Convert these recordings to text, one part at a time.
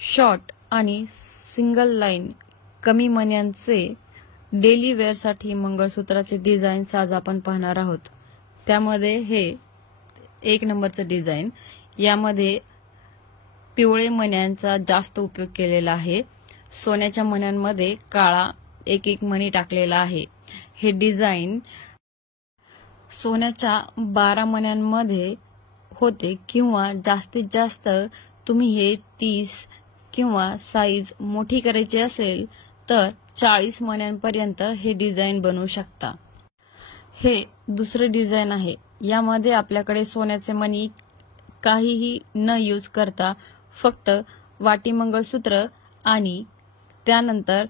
Short आणि single line कमी मण्यांचे daily वेअरसाठी मंगळसूत्राचे designs आज आपण पाहणार आहोत। त्यामध्ये हे 1 नंबरचं डिझाईन, यामध्ये पिवळे मण्यांचा जास्त उपयोग केलेला आहे। सोन्याच्या मण्यांमध्ये काळा एक मणी टाकलेला आहे। हे डिझाईन सोन्याच्या 12 मण्यांमध्ये होते किंवा जास्तीत जास्त तुम्ही हे 30 किंवा साईज मोठी करायची असेल तर 40 मण्यांपर्यंत हे डिझाईन बनवू शकता। हे दुसरे डिझाईन आहे। यामध्ये आपल्याकडे सोन्याचे मणी काहीही न यूज करता फक्त वाटी मंगळसूत्र आणि त्यानंतर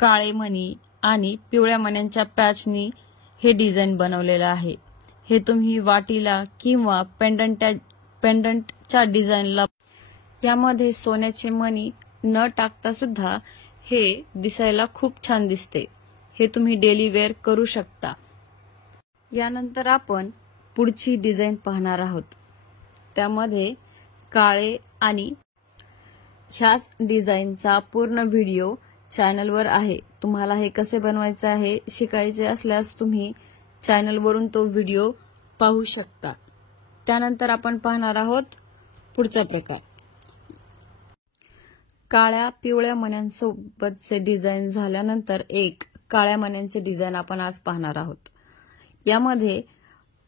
काळे मणी आणि पिवळ्या मण्यांच्या पॅचनी हे डिझाईन बनवलेलं आहे। हे तुम्ही वाटीला किंवा पेंडंटच्या डिझाईनला, यामध्ये सोन्याचे मणी न टाकता सुद्धा हे दिसायला खूप छान दिसते। हे तुम्ही डेली वेअर करू शकता। यानंतर आपण पुढची डिझाईन पाहणार आहोत। त्यामध्ये काळे आणि ह्याच डिझाईनचा पूर्ण व्हिडिओ चॅनलवर आहे। तुम्हाला हे कसे बनवायचे आहे शिकायचे असल्यास तुम्ही चॅनलवरून तो व्हिडिओ पाहू शकता। त्यानंतर आपण पाहणार आहोत पुढचा प्रकार, काळ्या पिवळ्या मण्यांसोबतचे डिझाईन झाल्यानंतर एक काळ्या मण्यांचे डिझाईन आपण आज पाहणार आहोत। यामध्ये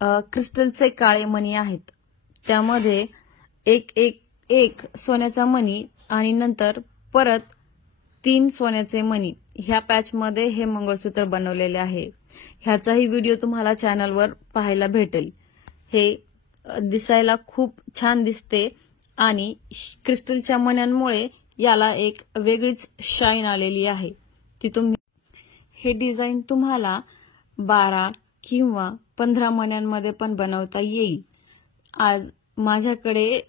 क्रिस्टलचे काळे मणी आहेत। त्यामध्ये एक सोन्याचा मणी आणि नंतर परत 3 सोन्याचे मणी ह्या पॅचमध्ये हे मंगळसूत्र बनवलेले आहे। ह्याचाही व्हिडिओ तुम्हाला चॅनलवर पाहायला भेटेल। हे दिसायला खूप छान दिसते आणि क्रिस्टलच्या मण्यांमुळे याला एक वेगळीच शाईन आलेली आहे। ती तुम्ही हे डिझाईन तुम्हाला 12 किंवा 15 मण्यांमध्ये पण बनवता येईल। आज माझ्याकडे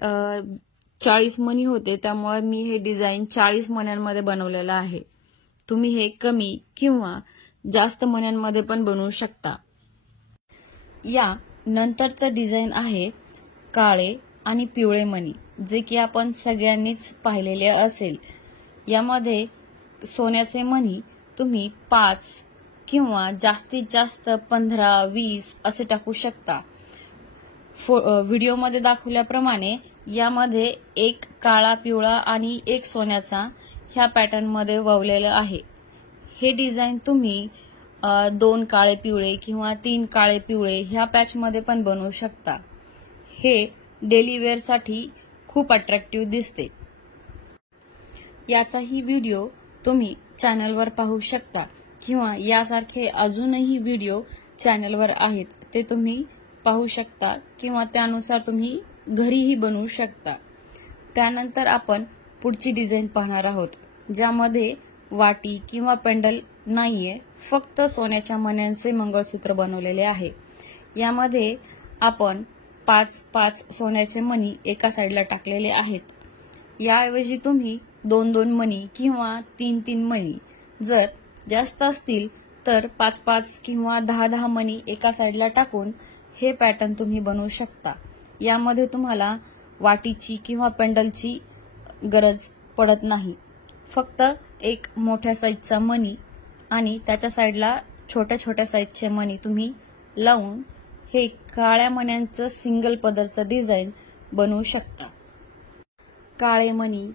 40 मणी होते, त्यामुळे मी हे डिझाईन 40 मण्यांमध्ये बनवलेलं आहे। तुम्ही हे कमी किंवा जास्त मण्यांमध्ये पण बनवू शकता। या नंतरचं डिझाईन आहे काळे आणि पिवळे मणी, जे की आपण सगळ्यांनीच पाहिलेले असेल। यामध्ये सोन्याचे मणी तुम्ही 5 किंवा जास्तीत जास्त 15-20 असे टाकू शकता। व्हिडिओमध्ये दाखवल्याप्रमाणे यामध्ये एक काळा पिवळा आणि एक सोन्याचा ह्या पॅटर्न मध्ये ववलेलं आहे। हे डिझाईन तुम्ही 2 काळे पिवळे किंवा 3 काळे पिवळे ह्या पॅच मध्ये पण बनवू शकता। हे डेली वेअर साठी खूप अट्रॅक्टिव्ह दिसते। याचाही व्हिडिओ तुम्ही चॅनलवर पाहू शकता किंवा यासारखे अजूनही व्हिडिओ चॅनलवर आहेत, ते तुम्ही पाहू शकता किंवा त्यानुसार तुम्ही घरीही बनवू शकता। त्यानंतर आपण पुढची डिझाईन पाहणार आहोत, ज्यामध्ये वाटी किंवा पेंडल नाहीये, फक्त सोन्याच्या मण्यांचे मंगळसूत्र बनवलेले आहे। यामध्ये आपण 5 सोन्याचे मणी एका साईडला टाकलेले आहेत। याऐवजी तुम्ही 2 मणी किंवा 3 मणी, जर जास्त असतील तर 5 किंवा 10 मणी एका साईडला टाकून हे पॅटर्न तुम्ही बनवू शकता। यामध्ये तुम्हाला वाटीची किंवा पेंडलची गरज पडत नाही। फक्त एक मोठ्या साईजचा मणी आणि त्याच्या साईडला छोट्या साईजचे मणी तुम्ही लावून हे काळ्या मण्यांचं सिंगल पदरचं डिझाईन बनवू शकता। काळे मणी,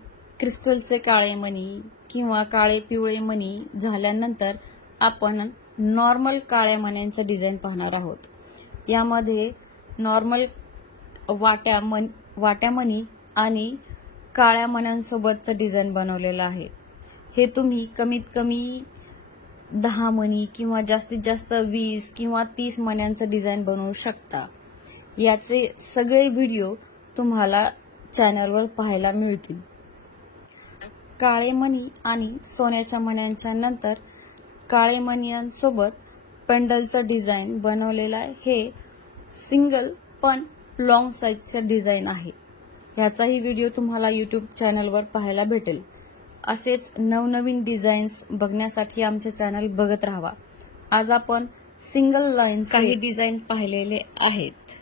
क्रिस्टलचे काळे मणी किंवा काळे पिवळे मणी झाल्यानंतर आपण नॉर्मल काळ्या मण्यांचं डिझाईन पाहणार आहोत। यामध्ये नॉर्मल वाट्या मणी आणि काळ्या मण्यांसोबतचं डिझाईन बनवलेलं आहे। हे तुम्ही कमीत कमी 10 मणी किंवा जास्तीत जास्त 20 किंवा 30 मण्यांचं डिझाईन बनवू शकता। याचे सगळे व्हिडिओ तुम्हाला चॅनलवर पाहायला मिळतील। काळे मणी आणि सोन्याच्या मण्यांच्या नंतर काळे मण्यांसोबत पेंडलचं डिझाईन बनवलेलं आहे। हे सिंगल पण लॉंग साईजचं डिझाईन आहे। याचाही व्हिडिओ तुम्हाला यूट्यूब चॅनलवर पाहायला भेटेल। असेच नवनवीन डिझाईन्स बघण्यासाठी आमचे चॅनल बघत राहा। आज आपण सिंगल लाईन काही डिझाईन पाहिलेले आहेत।